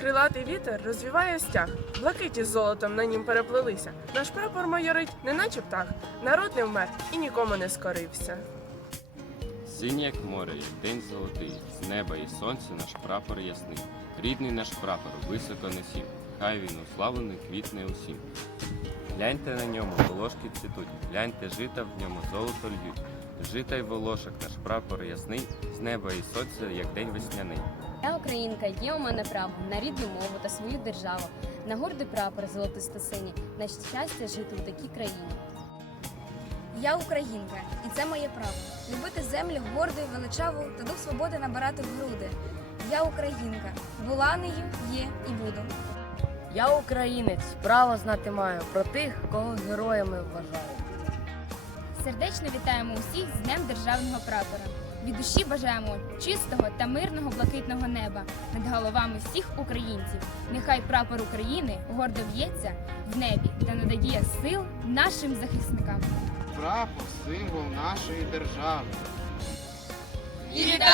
Крилатий вітер розвіває стяг, блакиті з золотом на нім переплелися. Наш прапор майорить, неначе птах. Народ не вмер і нікому не скорився. Синій, як море, як день золотий, з неба і сонця наш прапор ясний. Рідний наш прапор високо несім, хай він уславлений квітне усім. Гляньте на ньому, волошки цвітуть, гляньте жита в ньому золото льють. Жита й волошок наш прапор ясний, з неба і сонця, як день весняний. Я українка, є у мене право на рідну мову та свою державу, на гордий прапор золотисто синій, на щастя жити у такій країні. Я українка, і це моє право. Любити землю гордо і величаву та дух свободи набирати в груди. Я українка, була нею, є і буду. Я українець, право знати маю про тих, кого героями вважаю. Сердечно вітаємо усіх з Днем Державного прапора. Від душі бажаємо чистого та мирного блакитного неба над головами всіх українців. Нехай прапор України гордо в'ється в небі та надає сил нашим захисникам. Прапор символ нашої держави. Святом!